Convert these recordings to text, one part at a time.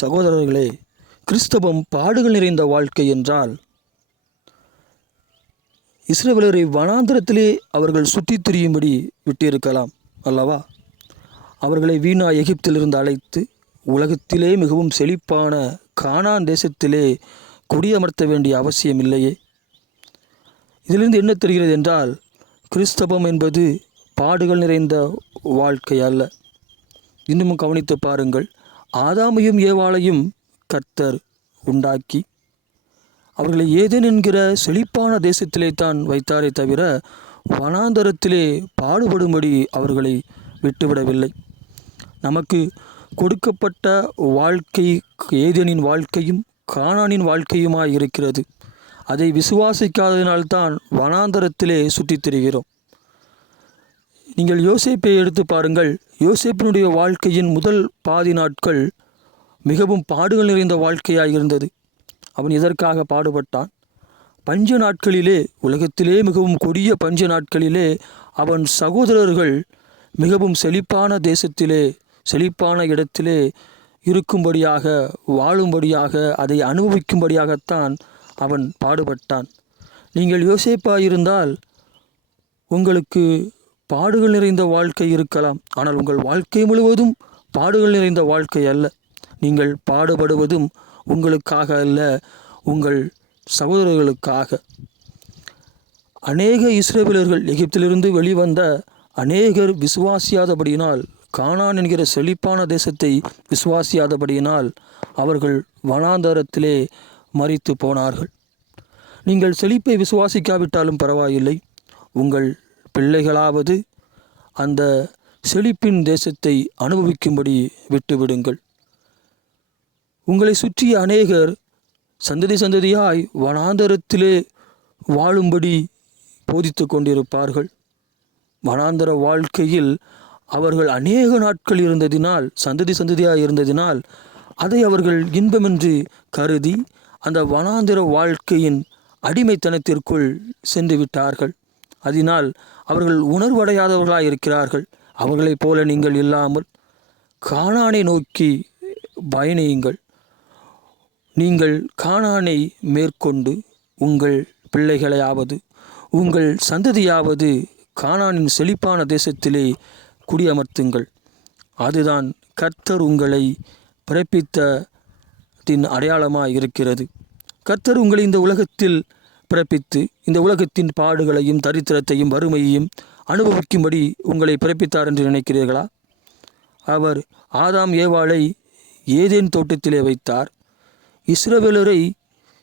சகோதரர்களே கிறிஸ்தவம் பாடுகள் நிறைந்த வாழ்க்கை என்றால் இஸ்ரவேலரை வனாந்திரத்திலே அவர்கள் சுற்றித் திரியும்படி விட்டிருக்கலாம் அல்லவா? அவர்களை வீணா எகிப்திலிருந்து அழைத்து உலகத்திலே மிகவும் செழிப்பான கானான் தேசத்திலே குடியமர்த்த வேண்டிய அவசியம் இல்லையே? இதிலிருந்து என்ன தெரிகிறது என்றால் கிறிஸ்தவம் என்பது பாடுகள் நிறைந்த வாழ்க்கை அல்ல. இன்னமும் கவனித்து பாருங்கள் ஆதாமையும் ஏவாளையும் கர்த்தர் உண்டாக்கி அவர்களை ஏதேன் என்கிற செழிப்பான தேசத்திலே தான் வைத்தாரே தவிர வனாந்தரத்திலே பாடுபடும்படி அவர்களை விட்டுவிடவில்லை. நமக்கு கொடுக்கப்பட்ட வாழ்க்கை ஏதேனின் வாழ்க்கையும் காணானின் வாழ்க்கையுமாய் இருக்கிறது. அதை விசுவாசிக்காததினால்தான் வனாந்தரத்திலே சுற்றித் திரிகிறோம். நீங்கள் யோசேப்பை எடுத்து பாருங்கள். யோசேப்பினுடைய வாழ்க்கையின் முதல் பாதி நாட்கள் மிகவும் பாடுகள் நிறைந்த வாழ்க்கையாக இருந்தது. அவன் எதற்காக பாடுபட்டான்? பஞ்ச நாட்களிலே உலகத்திலே மிகவும் கொடிய பஞ்ச நாட்களிலே அவன் சகோதரர்கள் மிகவும் செழிப்பான தேசத்திலே செழிப்பான இடத்திலே இருக்கும்படியாக வாழும்படியாக அதை அனுபவிக்கும்படியாகத்தான் அவன் பாடுபட்டான். நீங்கள் யோசேப்பாக இருந்தால் உங்களுக்கு பாடுகள் நிறைந்த வாழ்க்கை இருக்கலாம். ஆனால் உங்கள் வாழ்க்கை முழுவதும் பாடுகள் நிறைந்த வாழ்க்கை அல்ல. நீங்கள் பாடுபடுவதும் உங்களுக்காக அல்ல உங்கள் சகோதரர்களுக்காக. அநேக இஸ்ரேபிலர்கள் எகிப்திலிருந்து வெளிவந்த அநேகர் விசுவாசியாதபடியினால் கானான் என்கிற செழிப்பான தேசத்தை விசுவாசியாதபடியினால் அவர்கள் வனாந்தரத்திலே மறித்து போனார்கள். நீங்கள் செழிப்பை விசுவாசிக்காவிட்டாலும் பரவாயில்லை. உங்கள் பிள்ளைகளாவது அந்த செழிப்பின் தேசத்தை அனுபவிக்கும்படி விட்டுவிடுங்கள். உங்களை சுற்றிய அநேகர் சந்ததி சந்ததியாய் வனாந்தரத்திலே வாழும்படி போதித்து கொண்டிருப்பார்கள். வனாந்தர வாழ்க்கையில் அவர்கள் அநேக நாட்கள் இருந்ததினால் சந்ததி சந்ததியாக இருந்ததினால் அதை அவர்கள் இன்பமென்று கருதி அந்த வனாந்திர வாழ்க்கையின் அடிமைத்தனத்திற்குள் சென்று விட்டார்கள் அதனால் அவர்கள் உணர்வடையாதவர்களாக இருக்கிறார்கள் அவர்களைப் போல நீங்கள் இல்லாமல் காணானை நோக்கி பயணியுங்கள். நீங்கள் காணானை மேற்கொண்டு உங்கள் பிள்ளைகளையாவது உங்கள் சந்ததியாவது காணானின் செழிப்பான தேசத்திலே குடியமர்த்துங்கள். அதுதான் கர்த்தர் உங்களை பிறப்பித்த தின் அடையாளமாக இருக்கிறது கர்த்தர் உங்களை இந்த உலகத்தில் பிறப்பித்து இந்த உலகத்தின் பாடுகளையும் தரித்திரத்தையும் வறுமையையும் அனுபவிக்கும்படி உங்களை பிறப்பித்தார் என்று நினைக்கிறீர்களா? அவர் ஆதாம் ஏவாளை ஏதேன் தோட்டத்திலே வைத்தார். இஸ்ரவேலரை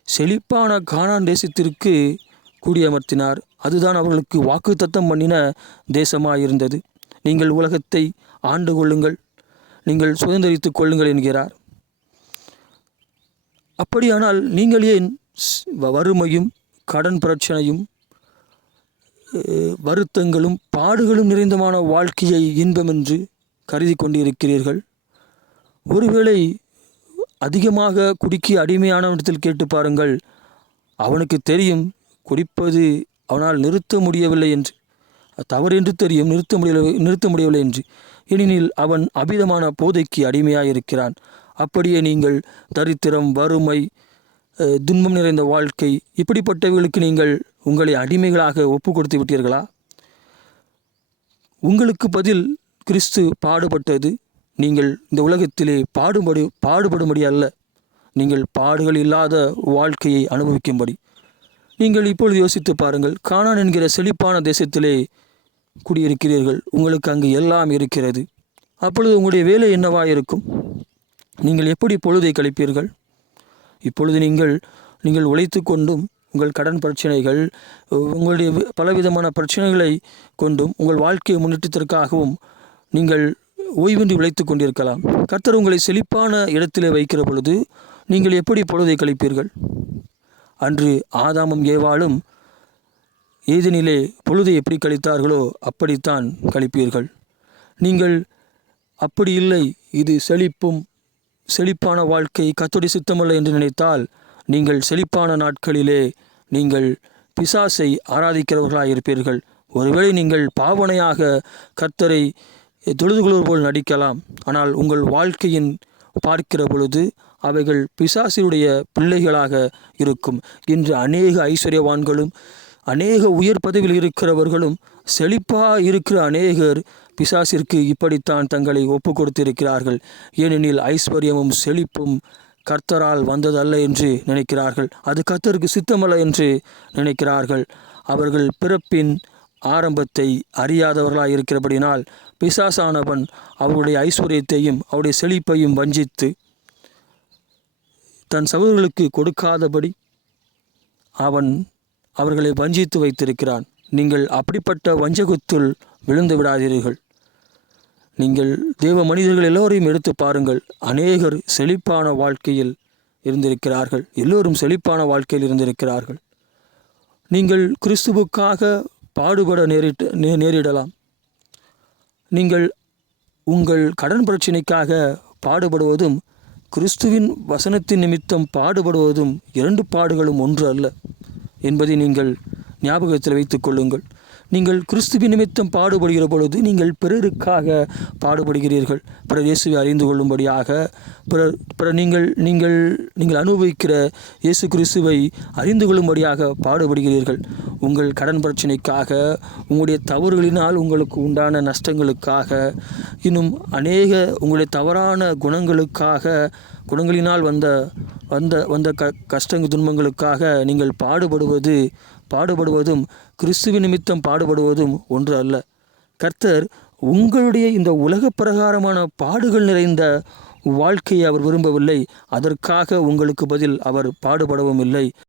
செழிப்பான கானான் தேசத்திற்கு குடியமர்த்தினார். அதுதான் அவர்களுக்கு வாக்குத்தத்தம் பண்ணின தேசமாக இருந்தது நீங்கள் உலகத்தை ஆண்டு கொள்ளுங்கள் நீங்கள் சுதந்திரித்துக் கொள்ளுங்கள் என்கிறார். அப்படியானால் நீங்கள் ஏன் வ- வறுமையும் கடன் பிரச்சனையும் வருத்தங்களும் பாடுகளும் நிறைந்தமான வாழ்க்கையை இன்பமென்று கருதி கொண்டிருக்கிறீர்கள். ஒருவேளை அதிகமாக குடிக்கு அடிமையானவனிடத்தில் கேட்டு பாருங்கள். அவனுக்கு தெரியும் குடிப்பது அவனால் நிறுத்த முடியவில்லை என்று. தவறு என்று தெரியும் நிறுத்த முடியவில்லை நிறுத்த முடியவில்லை என்று. ஏனெனில் அவன் அபிதமான போதைக்கு அடிமையாக இருக்கிறான் அப்படியே நீங்கள் தரித்திரம் வறுமை துன்பம் நிறைந்த வாழ்க்கை இப்படிப்பட்டவர்களுக்கு நீங்கள் உங்களை அடிமைகளாக ஒப்பு கொடுத்து விட்டீர்களா? உங்களுக்கு பதில் கிறிஸ்து பாடுபட்டது. நீங்கள் இந்த உலகத்திலே பாடுபடு பாடுபடும்படி அல்ல. நீங்கள் பாடுகள் இல்லாத வாழ்க்கையை அனுபவிக்கும்படி. நீங்கள் இப்பொழுது யோசித்து பாருங்கள் கானான் என்கிற செழிப்பான தேசத்திலே குடியிருக்கிறீர்கள். உங்களுக்கு அங்கு எல்லாம் இருக்கிறது. அப்பொழுது உங்களுடைய வேலை என்னவாக இருக்கும் நீங்கள் எப்படி பொழுதை கழிப்பீர்கள்? இப்பொழுது நீங்கள் நீங்கள் உழைத்து கொண்டும் உங்கள் கடன் பிரச்சனைகள் உங்களுடைய பலவிதமான பிரச்சனைகளை கொண்டும் உங்கள் வாழ்க்கையை முன்னேற்றத்திற்காகவும் நீங்கள் ஓய்வின்றி உழைத்து கொண்டிருக்கலாம். கர்த்தர் உங்களை செழிப்பான இடத்திலே வைக்கிற பொழுது நீங்கள் எப்படி பொழுதை கழிப்பீர்கள்? அன்று ஆதாமும் ஏவாளும் ஏதெனிலே பொழுதை எப்படி கழித்தார்களோ அப்படித்தான் கழிப்பீர்கள். நீங்கள் அப்படி இல்லை இது செழிப்பும் செழிப்பான வாழ்க்கை கத்தோடி சித்தமல்ல என்று நினைத்தால் நீங்கள் செழிப்பான நாட்களிலே நீங்கள் பிசாசை ஆராதிக்கிறவர்களாக இருப்பீர்கள் ஒருவேளை நீங்கள் பாவனையாக கர்த்தரை தொழுதுகொள்வது போல் நடிக்கலாம். ஆனால் உங்கள் வாழ்க்கையின் பார்க்கிற பொழுது அவைகள் பிசாசினுடைய பிள்ளைகளாக இருக்கும். இன்று அநேக ஐஸ்வர்யவான்களும் அநேக உயர் பதவியில் இருக்கிறவர்களும் செழிப்பாக இருக்கிற அநேகர் பிசாசிற்கு இப்படித்தான் தங்களை ஒப்பு கொடுத்திருக்கிறார்கள் ஏனெனில் ஐஸ்வர்யமும் செழிப்பும் கர்த்தரால் வந்ததல்ல என்று நினைக்கிறார்கள். அது கர்த்தருக்கு சித்தமல்ல என்று நினைக்கிறார்கள். அவர்கள் பிறப்பின் ஆரம்பத்தை அறியாதவர்களாக இருக்கிறபடினால் பிசாசானவன் அவருடைய ஐஸ்வர்யத்தையும் அவருடைய செழிப்பையும் வஞ்சித்து தன் சகோதரர்களுக்கு கொடுக்காதபடி அவன் அவர்களை வஞ்சித்து வைத்திருக்கிறான். நீங்கள் அப்படிப்பட்ட வஞ்சகத்துள் விழுந்து விடாதீர்கள். நீங்கள் தேவ மனிதர்கள் எல்லோரையும் எடுத்து பாருங்கள். அநேகர் செழிப்பான வாழ்க்கையில் இருந்திருக்கிறார்கள். எல்லோரும் செழிப்பான வாழ்க்கையில் இருந்திருக்கிறார்கள். நீங்கள் கிறிஸ்துவுக்காக பாடுபட நேரிட்டு நே நேரிடலாம். நீங்கள் உங்கள் கடன் பிரச்சினைக்காக பாடுபடுவதும் கிறிஸ்துவின் வசனத்தின் நிமித்தம் பாடுபடுவதும் இரண்டு பாடுகளும் ஒன்று அல்ல என்பதை நீங்கள் ஞாபகத்தில் வைத்துக் கொள்ளுங்கள். நீங்கள் கிறிஸ்துவின் நிமித்தம் பாடுபடுகிற பொழுது நீங்கள் பிறருக்காக பாடுபடுகிறீர்கள். பிறர் இயேசுவை அறிந்து கொள்ளும்படியாக பிறர் பிறர் நீங்கள் நீங்கள் நீங்கள் அனுபவிக்கிற இயேசு கிறிஸ்துவை அறிந்து கொள்ளும்படியாக பாடுபடுகிறீர்கள். உங்கள் கடன் பிரச்சனைக்காக உங்களுடைய தவறுகளினால் உங்களுக்கு உண்டான நஷ்டங்களுக்காக இன்னும் அநேக உங்களுடைய தவறான குணங்களுக்காக குணங்களினால் வந்த வந்த வந்த க கஷ்டங்கள் துன்பங்களுக்காக நீங்கள் பாடுபடுவது பாடுபடுவதும் கிறிஸ்துவின் நிமித்தம் பாடுபடுவதும் ஒன்று அல்ல. கர்த்தர் உங்களுடைய இந்த உலக பிரகாரமான பாடுகள் நிறைந்த வாழ்க்கையை அவர் விரும்பவில்லை. அதற்காக உங்களுக்கு பதில் அவர் பாடுபடவும் இல்லை.